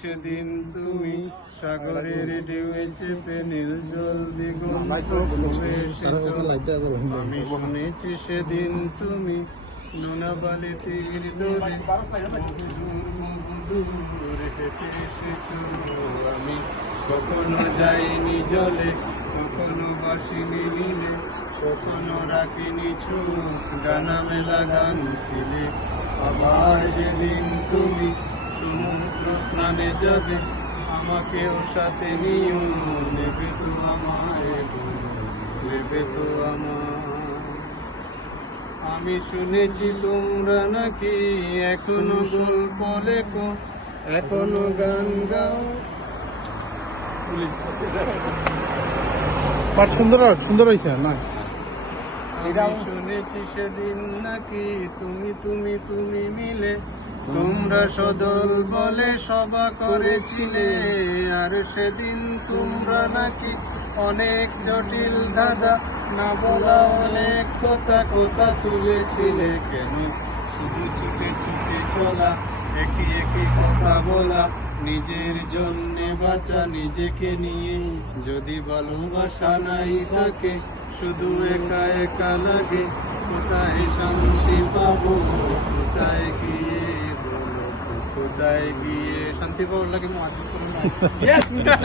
সেদিন তুমি সাগরের ঢেউয়ে চেপে নীল জল আমি শুনেছি সেদিন তুমি তীর মধুর মধুর হেঁটে এসেছ। আমি কখনো যাইনি জলে, কখনো বাসিনি নীলে, কখনো রাখিনি চোখ, ডানা মেলা গান ছিলে। আবার যেদিন তুমি স্নানে যাবে আমাকেও সাথে নিও নেবে তো আমায় গো, নেবে তো আমায়। আমি শুনেছি তোমরা নাকি এখনও গল্প লেখো এখনও গান গাও। পাঠ সুন্দর সুন্দর হয়েছে নাইস আমি শুনেছি সেদিন নাকি তুমি তুমি তুমি মিলে তোমরা সদল বলে সভা করেছিলে, আর সেদিন তোমরা নাকি অনেক জটিল দাদা না বলা অনেক কথা কথা তুলেছিলে। কেন? শুধু ছুটে ছুটে চলা একই একই কথা বলা, নিজের জন্যে বাঁচা, নিজেকে নিয়ে যদি ভালোবাসা নাই থাকে, শুধু একা একা লাগে, কোথায় जाय मी शांती पावडला की मग